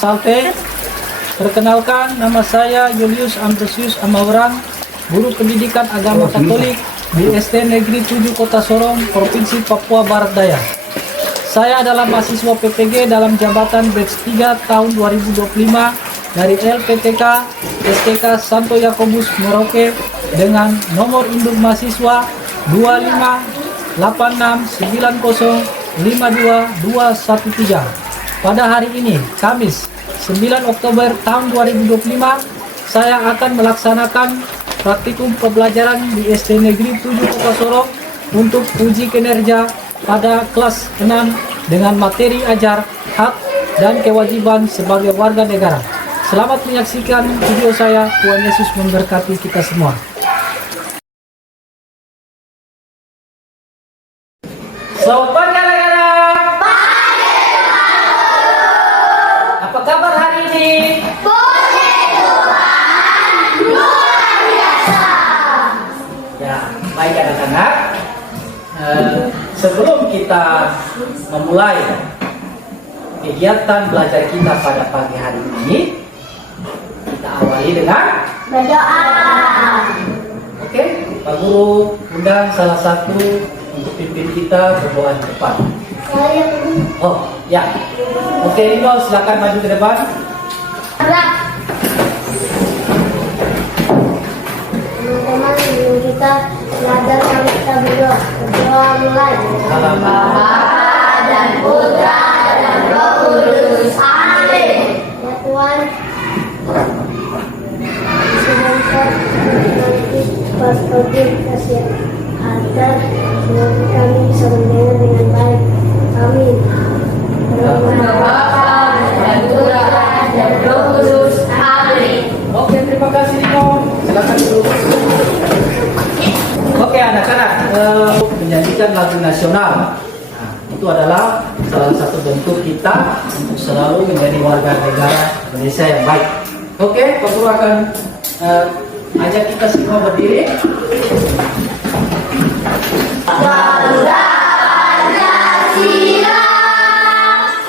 Salte. Perkenalkan, nama saya Julius Ambrosius Amaurang, Guru Pendidikan Agama Katolik di SD Negeri 7 Kota Sorong, Provinsi Papua Barat Daya. Saya adalah mahasiswa PPG dalam jabatan batch 3 tahun 2025 dari LPTK STK Santo Yakobus Merauke dengan nomor induk mahasiswa 25869052213. Pada hari ini, Kamis 9 Oktober tahun 2025, saya akan melaksanakan praktikum pembelajaran di SD Negeri 7 Kota Sorong untuk uji kinerja pada kelas 6 dengan materi ajar hak dan kewajiban sebagai warga negara. Selamat menyaksikan video saya. Tuhan Yesus memberkati kita semua. Sobat gara-gara, apa kabar hari ini? Puji Tuhan, luar biasa. Ya, baik anak-anak. Sebelum kita memulai kegiatan belajar kita pada pagi hari ini, kita awali dengan Berdoa. oke, Pak Guru undang salah satu untuk pimpin kita berdoa di depan. Saya Oh, ya. Oke, Nino silakan maju ke depan. harap teman-teman sebelum kita belajar kami kita berdoa mulai. Dalam Bapa dan Putra dan Roh Kudus. Amin. Ya Tuhan, semoga nanti pas pagi kasih ajar semoga kami bisa mendengar dengan baik. Amin. Nama Bapa dan Putra dan Roh Kudus. Amin. Oke, terima kasih Nino. Silakan dulu. Oke, anak-anak, menyanyikan lagu nasional. Nah, itu adalah salah satu bentuk kita untuk selalu menjadi warga negara Indonesia yang baik. Oke, Pak Guru akan ajak kita semua berdiri. Garuda Pancasila,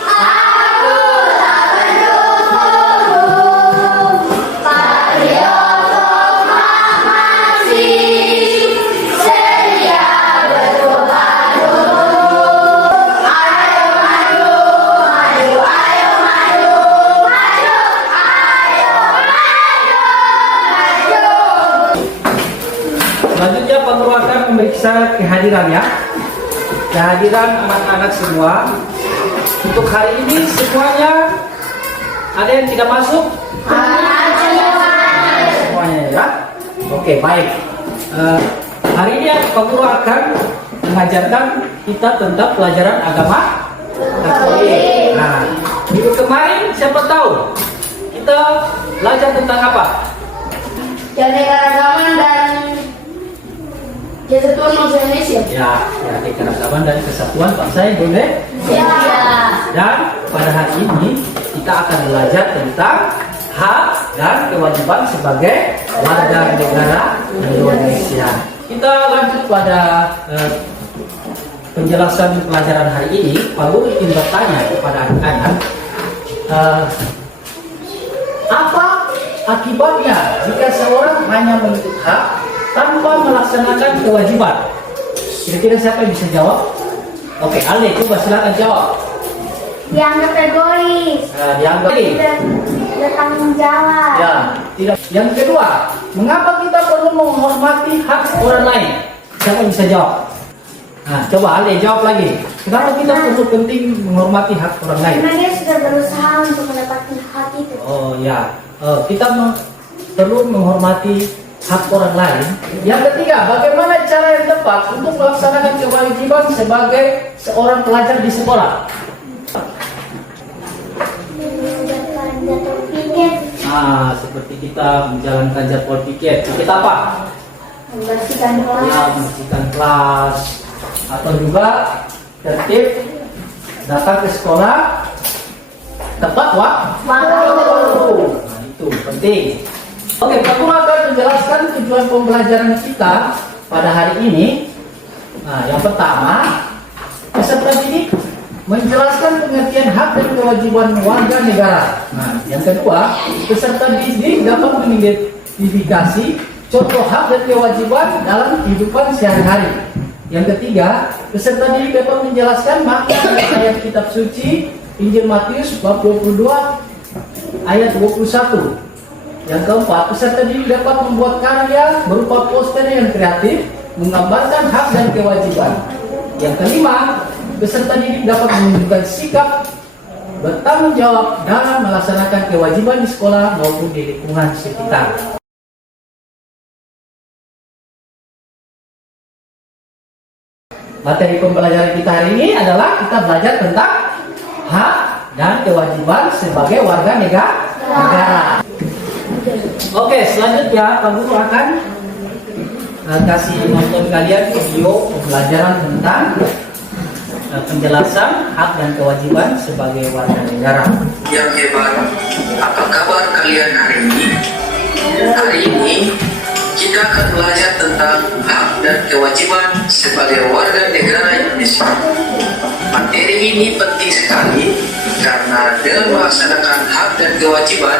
aku tak pendukung patriot proklamasi, sedia berkorban untuk. Ayo maju, maju, ayo maju, maju, ayo maju, maju. Selanjutnya Pak Guru akan memeriksa kehadirannya. Kehadiran anak-anak semua. Untuk hari ini semuanya ada yang tidak masuk? Semuanya ya. Oke, baik. Hari ini Pak Guru akan mengajarkan kita tentang pelajaran agama Katolik. Nah, minggu kemarin siapa tahu kita belajar tentang apa? Keanekaragaman dan kesatuan bangsa Indonesia. Ya, keanekaragaman dan kesatuan bangsa Indonesia. Ya. Dan pada hari ini kita akan belajar tentang hak dan kewajiban sebagai warga negara Indonesia. Kita lanjut pada penjelasan pelajaran hari ini. Pak Guru ingin bertanya kepada anak-anak, apa akibatnya jika seorang hanya menuntut hak tanpa melaksanakan kewajiban? Kira-kira siapa yang bisa jawab? Oke, Ale, coba silakan jawab. Dianggap egois. Dianggap Tidak bertanggung jawab. ya, tidak. Yang kedua, mengapa kita perlu menghormati hak orang lain? Siapa yang bisa jawab? Nah, coba Ale jawab lagi. Kenapa kita perlu penting menghormati hak orang lain? Karena dia sudah berusaha untuk mendapatkan hak itu. Oh ya, kita perlu menghormati hak orang lain. Yang ketiga, bagaimana cara yang tepat untuk melaksanakan kewajiban sebagai seorang pelajar di sekolah? Mengerjakan jadwal piket, Nah, seperti kita menjalankan jadwal piket. Piket apa? membersihkan Ya, kelas, membersihkan kelas, atau juga tertib datang ke sekolah tepat waktu. Nah, itu penting. Oke, Pak Guru akan menjelaskan tujuan pembelajaran kita pada hari ini. Nah, yang pertama, peserta didik menjelaskan pengertian hak dan kewajiban warga negara. Nah, yang kedua, peserta didik dapat mengidentifikasi contoh hak dan kewajiban dalam kehidupan sehari-hari. Yang ketiga, peserta didik dapat menjelaskan makna dari ayat kitab suci Injil Matius bab 22 ayat 21. Yang keempat, peserta didik dapat membuat karya berupa poster yang kreatif menggambarkan hak dan kewajiban. Yang kelima, peserta didik dapat menunjukkan sikap bertanggung jawab dalam melaksanakan kewajiban di sekolah maupun di lingkungan sekitar. Materi pembelajaran kita hari ini adalah kita belajar tentang hak dan kewajiban sebagai warga negara. Oke, selanjutnya Pak Guru akan kasih nonton kalian video pembelajaran tentang penjelasan hak dan kewajiban sebagai warga negara. Yang hebat, apa kabar kalian hari ini? Hari ini kita akan belajar tentang hak dan kewajiban sebagai warga negara Indonesia. Materi ini penting sekali karena dengan melaksanakan hak dan kewajiban,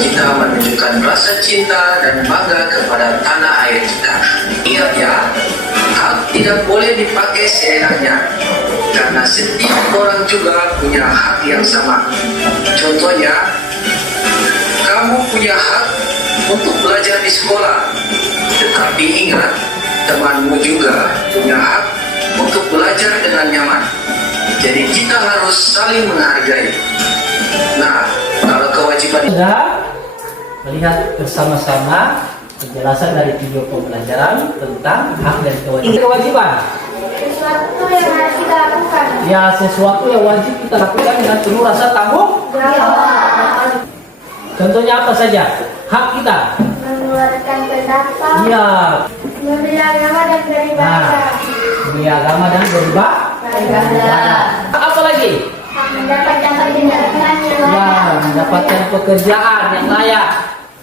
kita menunjukkan rasa cinta dan bangga kepada tanah air kita. Ingat ya, hak tidak boleh dipakai seenaknya karena setiap orang juga punya hak yang sama. Contohnya, kamu punya hak untuk belajar di sekolah, tetapi ingat, temanmu juga punya hak untuk belajar dengan nyaman. Jadi kita harus saling menghargai. Nah, kalau kewajiban Sudah melihat bersama-sama penjelasan dari video pembelajaran tentang hak dan kewajiban. Sesuatu yang harus kita lakukan. Ya, sesuatu yang wajib kita lakukan dengan penuh rasa tanggung Jawab. Contohnya apa saja? Hak kita. Mengeluarkan pendapat. Ya, Membela agama dan beribadah. dunia agama dan beribadah. Apa lagi? Hak mendapatkan pekerjaan yang Ya, layak. mendapatkan pekerjaan yang layak.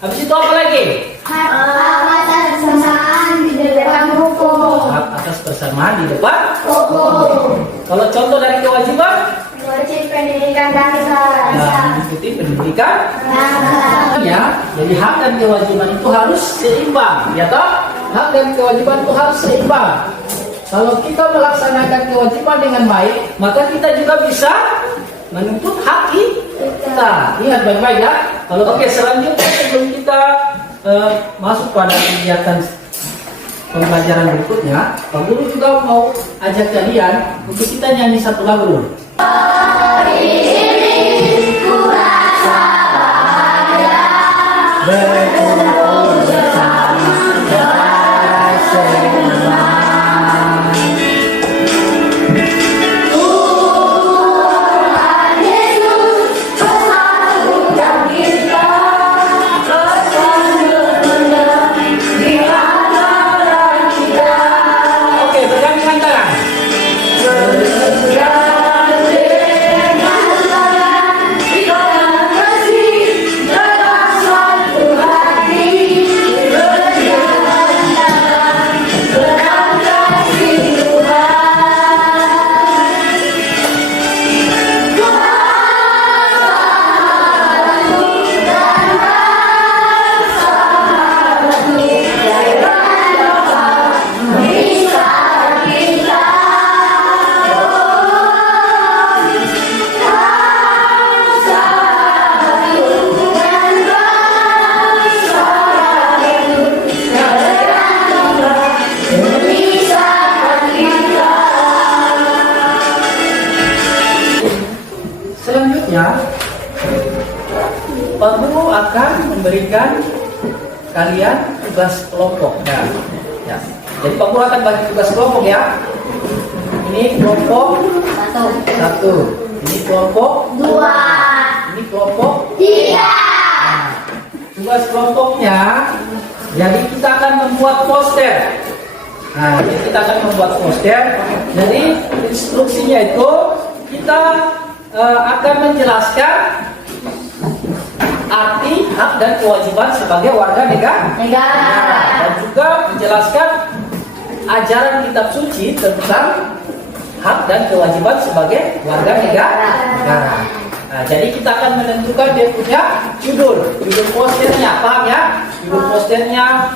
Habis itu apa lagi? Hak atas persamaan di depan hukum. Hak atas persamaan di depan. Hukum. Kalau contoh dari kewajiban, Wajib pendidikan dasar. ya, mengikuti pendidikan. Dasar. Ya, jadi hak dan kewajiban itu harus seimbang, ya toh? Hak dan kewajiban itu harus seimbang. Kalau kita melaksanakan kewajiban dengan baik, maka kita juga bisa menuntut hak kita. Ingat baik-baik ya. Kalau oke, selanjutnya sebelum kita masuk pada kegiatan pembelajaran berikutnya, Pak Guru juga mau ajak kalian untuk kita nyanyi satu lagu dulu. Berkumpul bersama jarak semua. Oke, bergandengan tangan. Selanjutnya, Pak Guru akan memberikan kalian tugas kelompok. Ya. Jadi Pak Guru akan bagi tugas kelompok ya. Ini kelompok satu, ini kelompok Dua. ini kelompok. Tiga. Nah, tugas kelompoknya, jadi kita akan membuat poster. Nah, jadi kita akan membuat poster. Jadi instruksinya itu kita akan menjelaskan arti hak dan kewajiban sebagai warga negara dan juga menjelaskan ajaran kitab suci tentang hak dan kewajiban sebagai warga negara. Nah, jadi kita akan menentukan dia punya judul posternya, paham ya? Judul posternya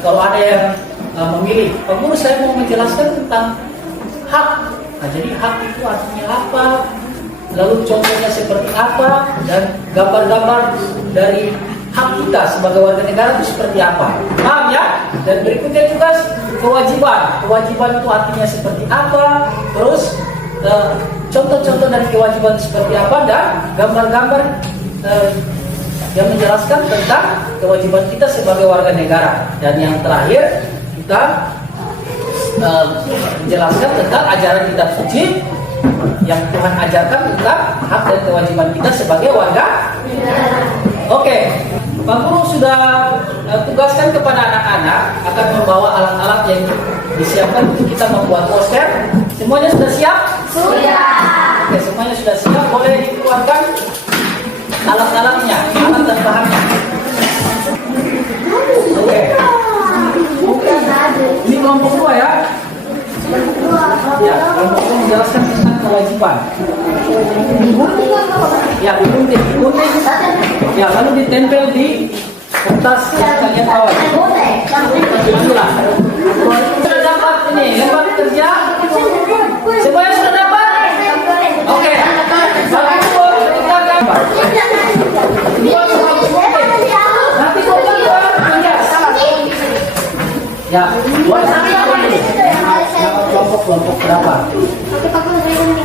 kalau ada yang memilih, Pak Guru saya mau menjelaskan tentang hak. Nah, jadi hak itu artinya apa? Lalu contohnya seperti apa? Dan gambar-gambar dari hak kita sebagai warga negara itu seperti apa? Paham ya? Dan berikutnya juga kewajiban. Kewajiban itu artinya seperti apa? Terus contoh-contoh dari kewajiban seperti apa dan gambar-gambar yang menjelaskan tentang kewajiban kita sebagai warga negara. Dan yang terakhir kita menjelaskan tentang ajaran kitab suci yang Tuhan ajarkan tentang hak dan kewajiban kita sebagai warga. Oke, Pak Guru sudah tugaskan kepada anak-anak akan membawa alat-alat yang disiapkan untuk kita membuat poster. Semuanya sudah siap? Sudah. Oke, semuanya sudah siap. Boleh dikeluarkan alat-alatnya, alat dan bahannya. Oke. Ini kelompok 2 ya. Ya, kelompok 2 menjelaskan tentang kewajiban. Ya, digunting. Ya, lalu ditempel di kertas yang kalian bawa. Inilah. Sudah dapat ini lembar kerja. Semuanya sudah dapat? Oke. Nanti ya, buat kelompok berapa?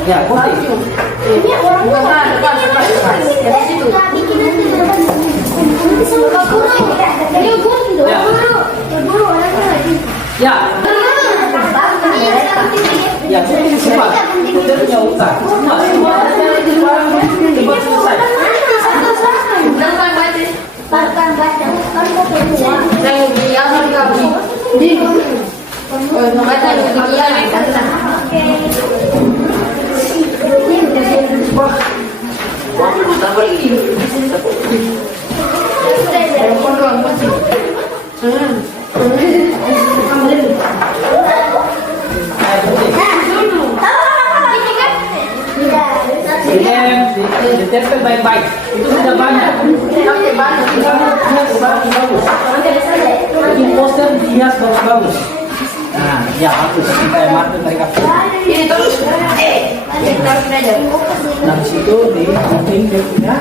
Ya, kunci. Ya. Ya, semua. Kita punya utang. Semua cepat selesai. Ditempel baik-baik. Itu sudah banyak. Bagus. Bikin poster dihias bagus-bagus. Nah, ya bagus. Kayak marker mereka. Ini terus. Nah, situ dibikin dia punya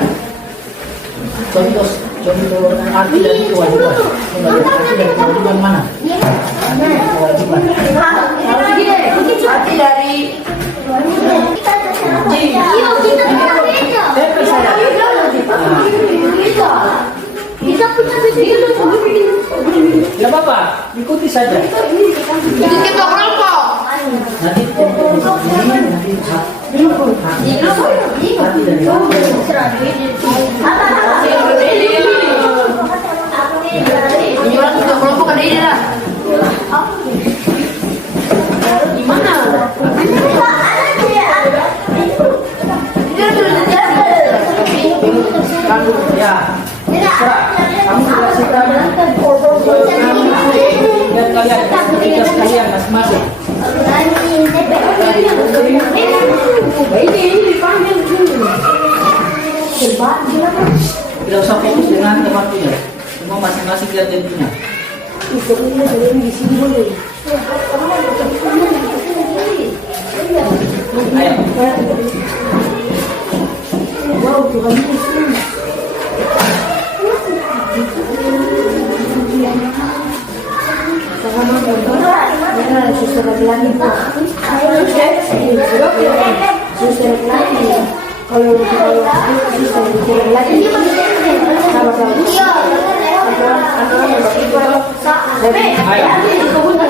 contoh arti dari kewajiban. Arti dari kewajiban mana? Kewajiban. Arti dari tidak apa-apa, ikuti saja. Ikuti kelompok. Nanti ya, kamu kasihkan biar kalian tugas kalian masing-masing. Tidak usah fokus dengan tempatnya, semua masing-masing lihat dia punya.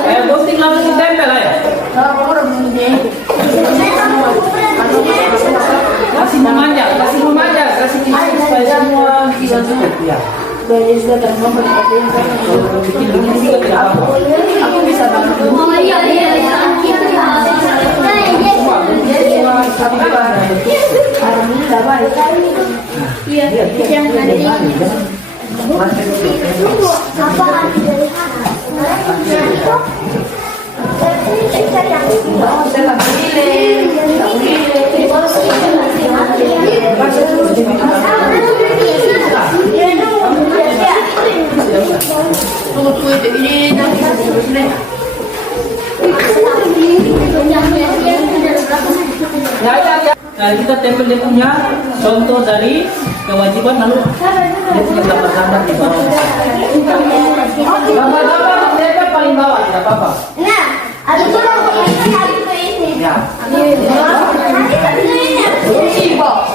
Ayo, gunting langsung ditempel ayo. Kasih memanjang, kasih tisu supaya semua bisa cukup ya. Bikin begini juga tidak apa-apa. Aku bisa bantu. Ya. Nah, kita tempel dia punya contoh dari kewajiban, lalu dia punya gambar-gambar di bawah. Gambar-gambar tempel paling bawah, tidak apa-apa. Nah, ada tuh hari itu ini. Ya.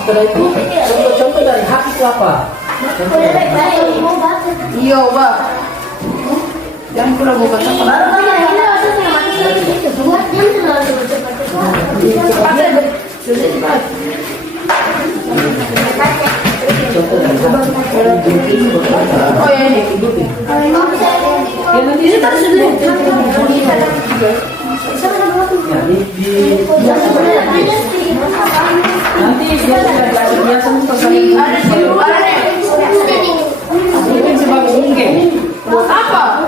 Setelah itu contoh-contoh dari hak itu apa? Iya, Pak. Yang kurang buka Oh ya ini. Ya, nanti Ini kan sudah. ya, nanti biasa pakai Ada di luar nih. ini sebagai ungge. Apa?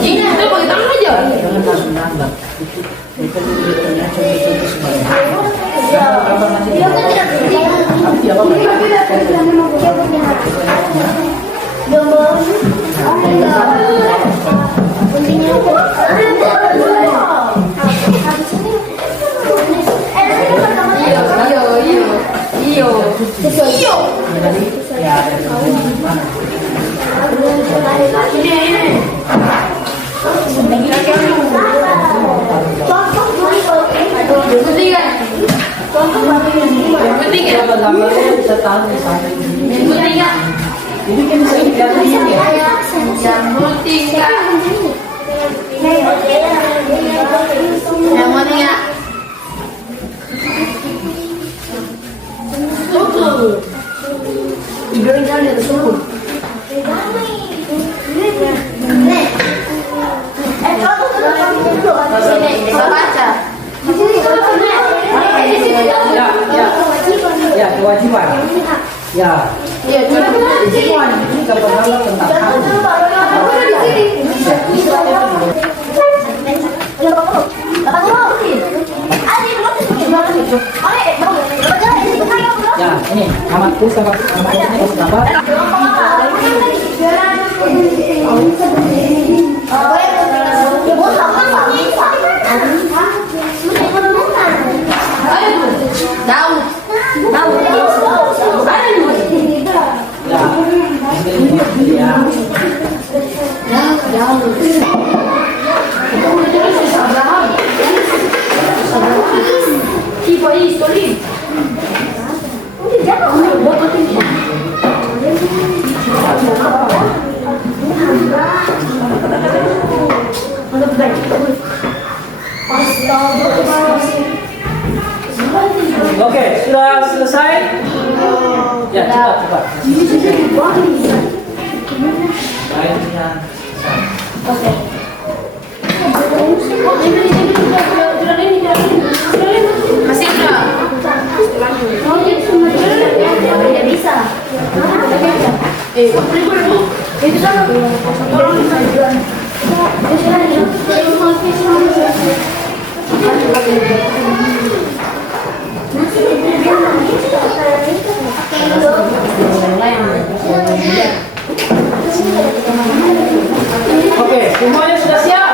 Ini kita pakai tangan aja. Jangan langsung nambah. Itu punya contoh-contoh sebagai apa nanti? Nanti apa? Iyo. Ya, dari mana? Gambar-gambarnya bisa taruh di sana. Ini kan bisa dilihat di sini ya. Yang mana ya? Tidurin jangan di atas sumur. Kita baca. Ya, kewajiban. Ya, Iya, semua ini gambar-gambar tentang hak. Ya, ini amatku sama ini gambar. Daud. Ya, Tipo isso ali. oke, sudah selesai. Ya, cepat. Lainnya. Masih ada. Oke, semuanya sudah siap?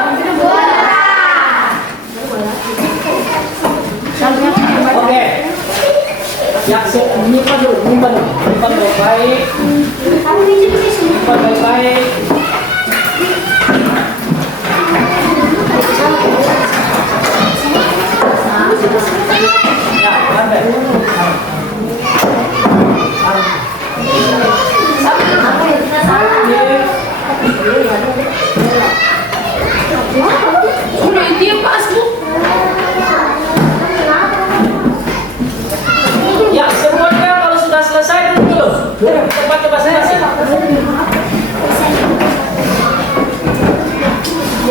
Oke. Ya, menyimpan dulu, menyimpan baik-baik. Menyimpan baik-baik. Ya, lambat. Udah itu yang pas bu. Ya, semuanya kalau sudah selesai dulu. Cepat masing-masing.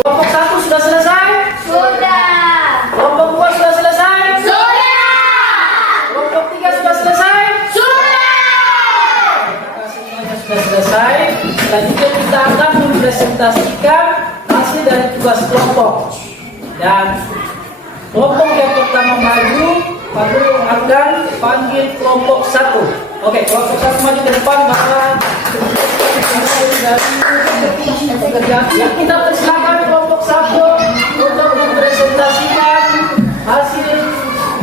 Kelompok 1 sudah selesai? Sudah. Kelompok 2 sudah selesai? Sudah. Kelompok 3 sudah selesai? Sudah. Semuanya sudah selesai. Selanjutnya kita akan mempresentasikan hasil dari tugas kelompok. Dan kelompok yang pertama maju, Pak Guru akan panggil kelompok 1. Oke, kelompok 1 maju ke depan, maka yang kita persilakan kelompok 1 untuk mempresentasikan hasil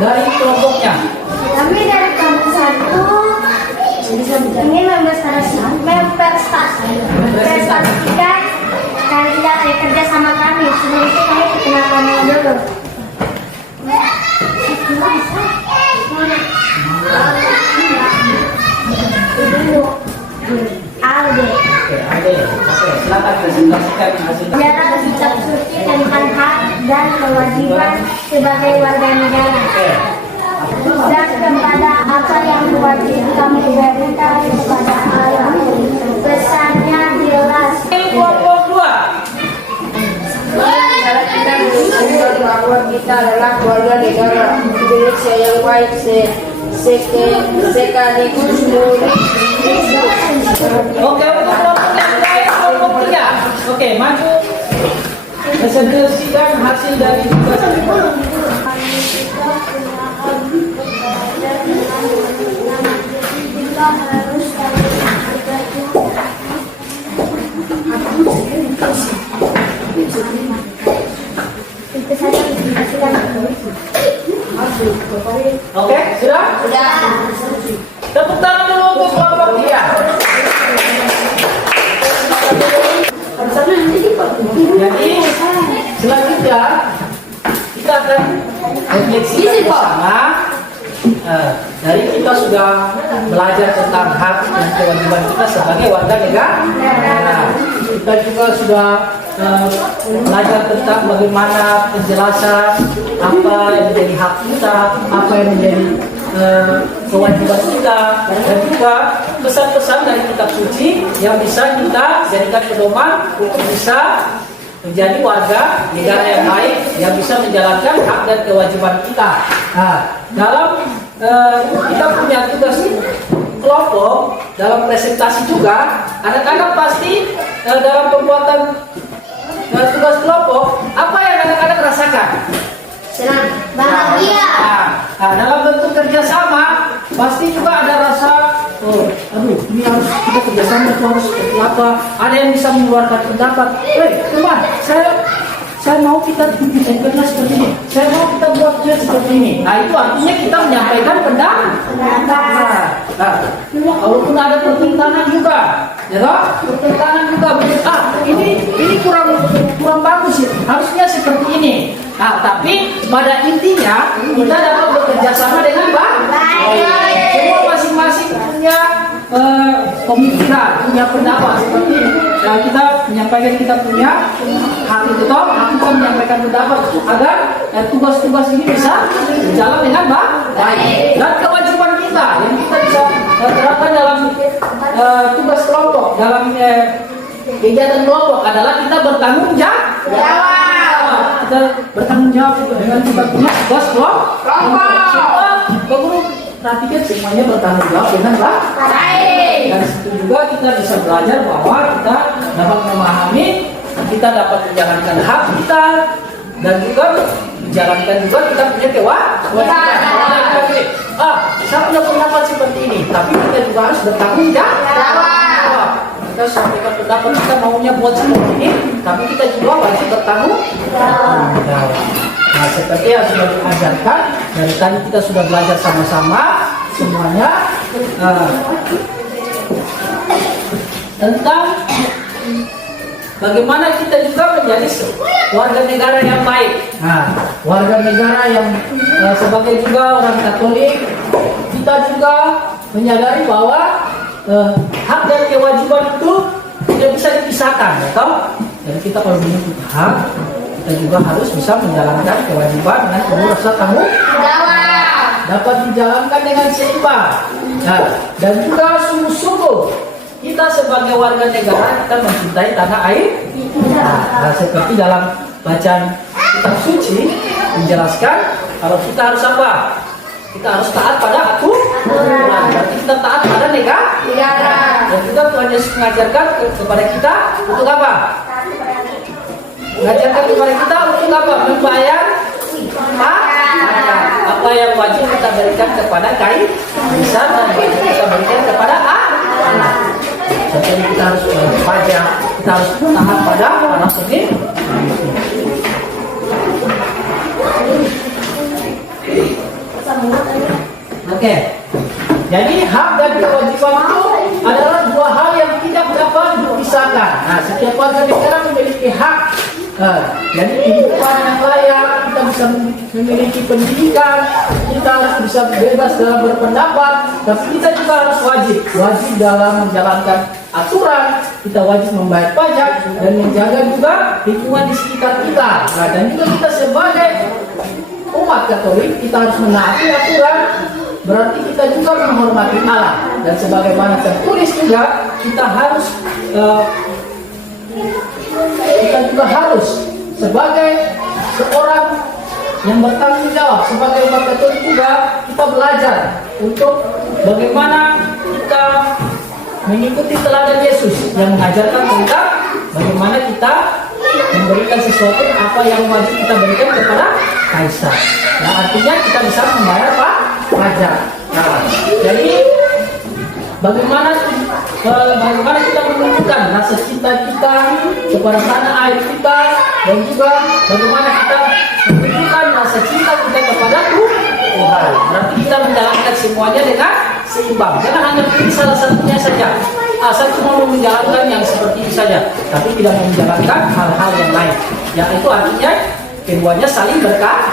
dari kelompoknya. Kami dari kelompok 1 ingin mempresentasikan karya kerja sama kami. Sebelum itu kami perkenalkan dulu. Alde. Oke, silakan presentasikan hasil. Dalam kitab suci tentang hak dan kewajiban sebagai warga negara. Dan kepada apa yang wajib kami berikan kepada Allah. Pesannya jelas. Kelompok 2. Negara kita menunjukkan bahwa kita adalah warga negara Indonesia yang baik sekaligus murid. Oke, untuk kelompok yang lain, kelompok 3. Oke, maju. Presentasikan hasil dari tugas. Oke, sudah? Sudah. Tepuk tangan dulu untuk kelompok 3. Jadi selanjutnya kita akan refleksi bersama. Dari kita sudah belajar tentang hak dan kewajiban kita sebagai warga negara. Kita juga sudah belajar tentang bagaimana penjelasan apa yang menjadi hak kita, apa yang menjadi kewajiban kita, dan juga pesan-pesan dari kitab suci yang bisa kita jadikan pedoman untuk bisa menjadi warga negara yang baik yang bisa menjalankan hak dan kewajiban kita. Nah, dalam kita punya tugas kelompok, dalam presentasi juga, anak-anak pasti dalam pembuatan tugas kelompok, apa yang anak-anak rasakan? Senang, bahagia. Nah, dalam bentuk kerjasama pasti juga ada rasa, ini harus kita kerjasama, itu harus seperti apa? Ada yang bisa mengeluarkan pendapat. Teman, saya mau kita bikin kerja seperti ini. Saya mau kita buat kerja seperti ini. Nah, itu artinya kita menyampaikan pendapat. Nah, walaupun ada pertentangan juga, ya toh? Pertentangan juga. Ini kurang bagus sih. Harusnya seperti ini. Nah, tapi pada intinya kita dapat bekerja sama dengan baik. Semua masing-masing punya pemikiran, punya pendapat seperti ini. Dan kita menyampaikan kita punya hak itu toh, kita menyampaikan pendapat agar tugas-tugas ini bisa berjalan dengan baik. Dan kewajiban kita yang kita bisa terapkan dalam tugas kelompok, dalam kegiatan kelompok adalah kita bertanggung jawab. Kita bertanggung jawab dengan tugas kelompok. Semua guru perhatikan semuanya bertanggung jawab dengan baik. Dan situ juga kita bisa belajar bahwa kita dapat memahami, kita dapat menjalankan hak kita, dan juga menjalankan juga kita punya kewajiban. Saya punya pendapat seperti ini, tapi kita juga harus bertanggung jawab. Kita sampaikan pendapat kita maunya buat seperti ini, tapi kita juga wajib bertanggung jawab. Nah, seperti yang sudah diajarkan dari tadi kita sudah belajar sama-sama semuanya tentang bagaimana kita juga menjadi warga negara yang baik. Nah, warga negara yang sebagai juga orang Katolik, kita juga menyadari bahwa hak dan kewajiban itu tidak bisa dipisahkan, ya toh? Jadi kita kalau menyebut hak, kita juga harus bisa menjalankan kewajiban dengan penuh rasa tanggung jawab, dapat dijalankan dengan seimbang. Nah, dan juga sungguh-sungguh kita sebagai warga negara kita mencintai tanah air. Nah, seperti dalam bacaan kitab suci menjelaskan kalau kita harus apa? Kita harus taat pada aturan. Berarti kita taat pada negara. Dan juga Tuhan Yesus mengajarkan kepada kita untuk apa? mengajarkan kepada kita untuk apa? Membayar pajak. Apa yang wajib kita berikan kepada kaisar dan wajib kita berikan kepada anak. Contohnya kita harus bayar pajak, kita harus taat pada anak sendiri. Oke. Jadi hak dan kewajiban itu adalah dua hal yang tidak dapat dipisahkan. Nah, setiap warga negara memiliki hak. Jadi kehidupan yang layak, kita bisa memiliki pendidikan, kita harus bisa bebas dalam berpendapat, tapi kita juga harus wajib dalam menjalankan aturan, kita wajib membayar pajak dan menjaga juga lingkungan di sekitar kita. Nah, dan juga kita sebagai umat Katolik kita harus menaati aturan, berarti kita juga menghormati Allah, dan sebagaimana tertulis juga kita juga harus sebagai seorang yang bertanggung jawab sebagai umat Katolik juga kita belajar untuk bagaimana kita mengikuti teladan Yesus yang mengajarkan tentang bagaimana kita memberikan sesuatu apa yang wajib kita berikan kepada kaisar. Nah, artinya kita bisa membayar pajak. Nah, jadi bagaimana kita menunjukkan rasa cinta kita kepada tanah air kita, dan juga bagaimana kita menunjukkan rasa cinta kita kepada Tuhan. Berarti kita menjalankan semuanya dengan seimbang. Jangan hanya pilih salah satunya saja. Saya cuma mau menjalankan yang seperti itu saja, tapi tidak mau menjalankan hal-hal yang lain. Yang itu artinya keduanya saling berkait.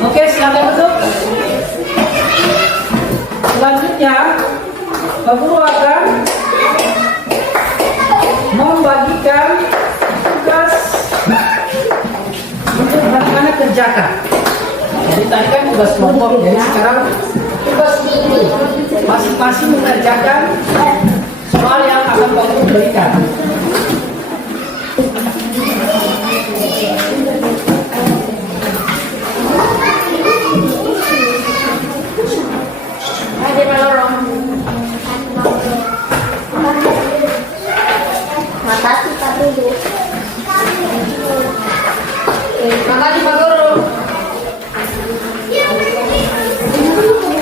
Oke, silakan duduk. Selanjutnya, Pak Guru akan membagikan tugas untuk anak-anak kerjakan. Jadi tadi kan tugas kelompok, jadi sekarang tugas individu. Masing-masing mengerjakan soal yang akan Pak Guru berikan. Makasih Pak Guru. Makasih Pak Guru.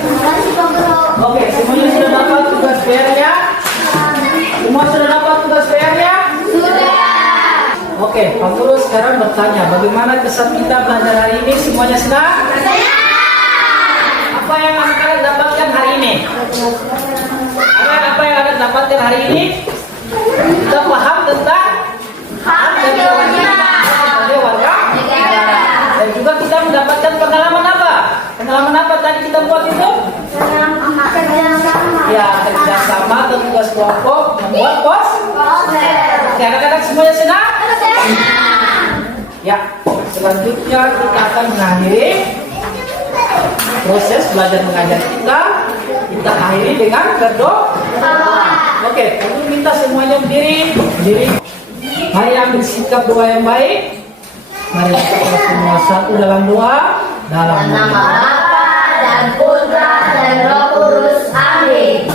Makasih Pak Guru. Oke, semuanya sudah dapat tugas PR-nya? Semua sudah dapat tugas PR-nya? Sudah. Oke, Pak Guru sekarang bertanya, bagaimana kesan kita belajar hari ini? Semuanya senang? Apa yang anak-anak dapatkan hari ini? Apa yang anak dapatkan hari ini? Kita paham tentang hak dan kewajiban sebagai warga negara. Dan juga kita mendapatkan pengalaman apa? Pengalaman apa tadi kita buat itu? Kerjasama. Ya, kerjasama atau tugas kelompok membuat pos. Oke, anak-anak semuanya senang? Ya, selanjutnya kita akan mengakhiri proses belajar mengajar kita. Kita akhiri dengan berdoa. Oke, aku minta semuanya berdiri. Mari ambil sikap doa yang baik. Mari kita semua satu dalam doa. Dalam nama Bapa dan Putra dan Roh Kudus. Amin.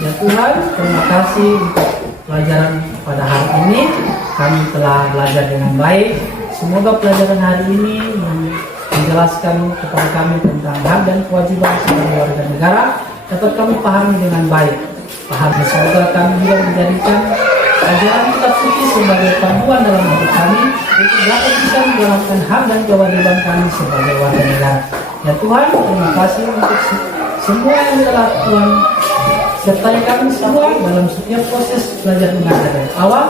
ya Tuhan, terima kasih untuk pelajaran pada hari ini. Kami telah belajar dengan baik. Semoga pelajaran hari ini menjelaskan kepada kami tentang hak dan kewajiban sebagai warga negara dapat kami pahami dengan baik. Semoga kami juga menjadikan ajaran kitab suci sebagai panduan dalam hidup kami untuk dapat bisa menjalankan hak dan kewajiban kami sebagai warga negara. Ya Tuhan, terima kasih untuk semua yang telah Tuhan sertai kami semua dalam setiap proses belajar mengajar dari awal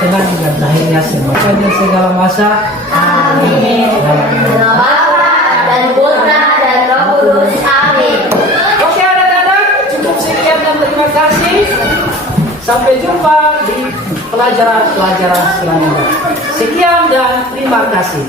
dengan akhirnya semuanya segala masa. Amin. Nama Bapa dan Putra dan Roh Kudus. Amin. Oke anak-anak, cukup sekian dan terima kasih. Sampai jumpa di pelajaran-pelajaran selanjutnya. Sekian dan terima kasih.